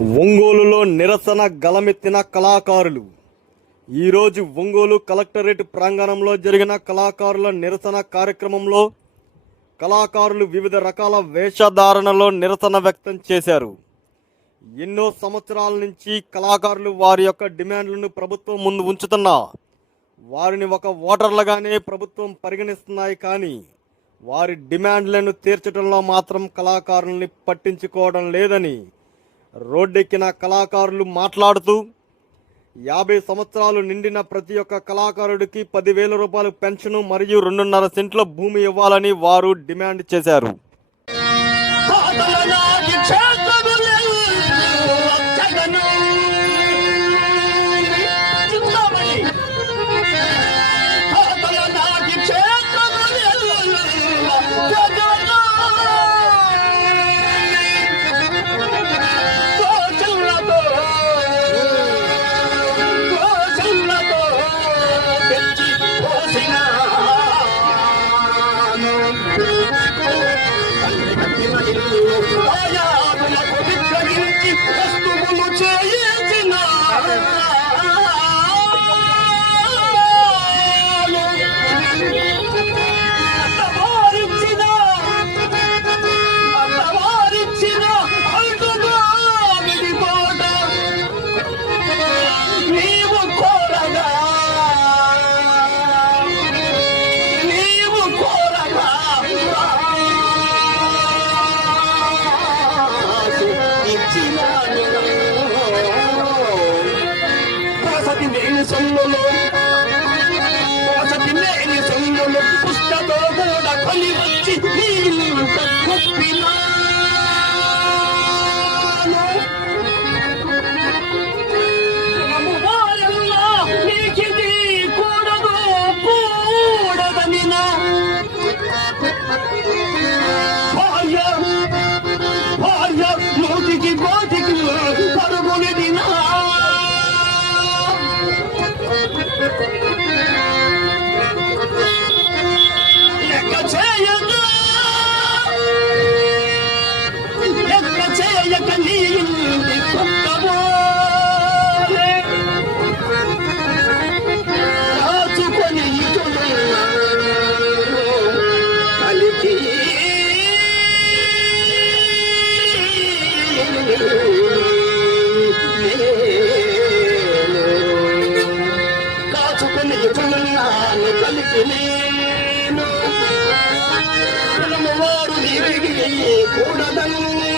ఒంగోలులో నిరసన గలమెత్తిన కళాకారులు. ఈరోజు ఒంగోలు కలెక్టరేట్ ప్రాంగణంలో జరిగిన కళాకారుల నిరసన కార్యక్రమంలో కళాకారులు వివిధ రకాల వేషధారణలో నిరసన వ్యక్తం చేశారు. ఎన్నో సంవత్సరాల నుంచి కళాకారులు వారి యొక్క డిమాండ్లను ప్రభుత్వం ముందు ఉంచుతున్నా వారిని ఒక ఓటర్లుగానే ప్రభుత్వం పరిగణిస్తున్నాయి కానీ వారి డిమాండ్లను తీర్చడంలో మాత్రం కళాకారుల్ని పట్టించుకోవడం లేదని రోడ్డెక్కిన కళాకారులు మాట్లాడుతూ యాభై సంవత్సరాలు నిండిన ప్రతి ఒక్క కళాకారుడికి పదివేల రూపాయలు పెన్షన్ మరియు రెండున్నర సెంట్ల భూమి ఇవ్వాలని వారు డిమాండ్ చేశారు. సొమ్ములు వసతి లేని సొమ్ములు పుస్తతో కూడా కొని వచ్చి నీళ్ళు కప్పినాను అమ్మవారల్లా నీకిది కూడదు కూడదని నా లెక్క చేయగా లెక్క చేయక నీ ఇంటి కుక్కబోలే దాచుకొని ఇటున్నాను ఇటున్నాను కలికి నేను వాడు తిరిగి కూడదని